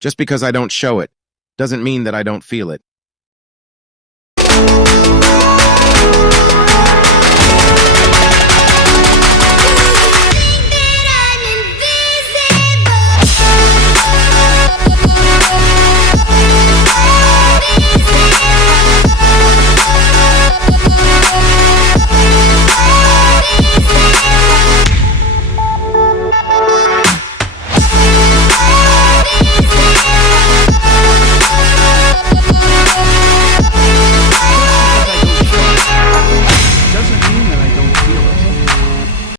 Just because I don't show it doesn't mean that I don't feel it.